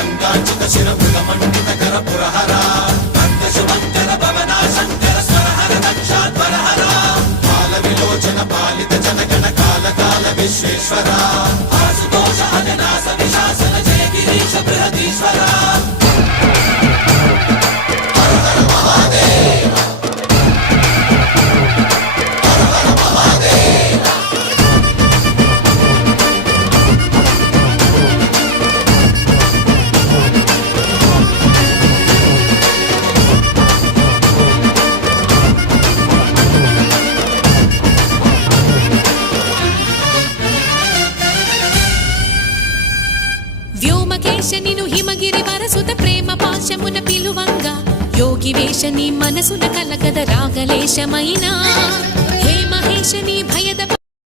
గంగాచిత శిర మృగమండిత కర పురహర భక్త శుభంకర భవనా శంకర స్వరహర దక్షాధ్వరహర బాల విలోచన పాలిత జనగణ కాల కాల విశ్వేశ్వర ఆశుతోష అజనాస విశాసన జయ గిరీశ బృహదీశ్వర హర హర మహాదేవ హర హర మహాదేవ వ్యోమకేశనిను హిమగిరి వరసుత ప్రేమ పాశమున పిలువంగా యోగి వేషని మనసున కలగద రాగలేశమైనా హే మహేశని భయద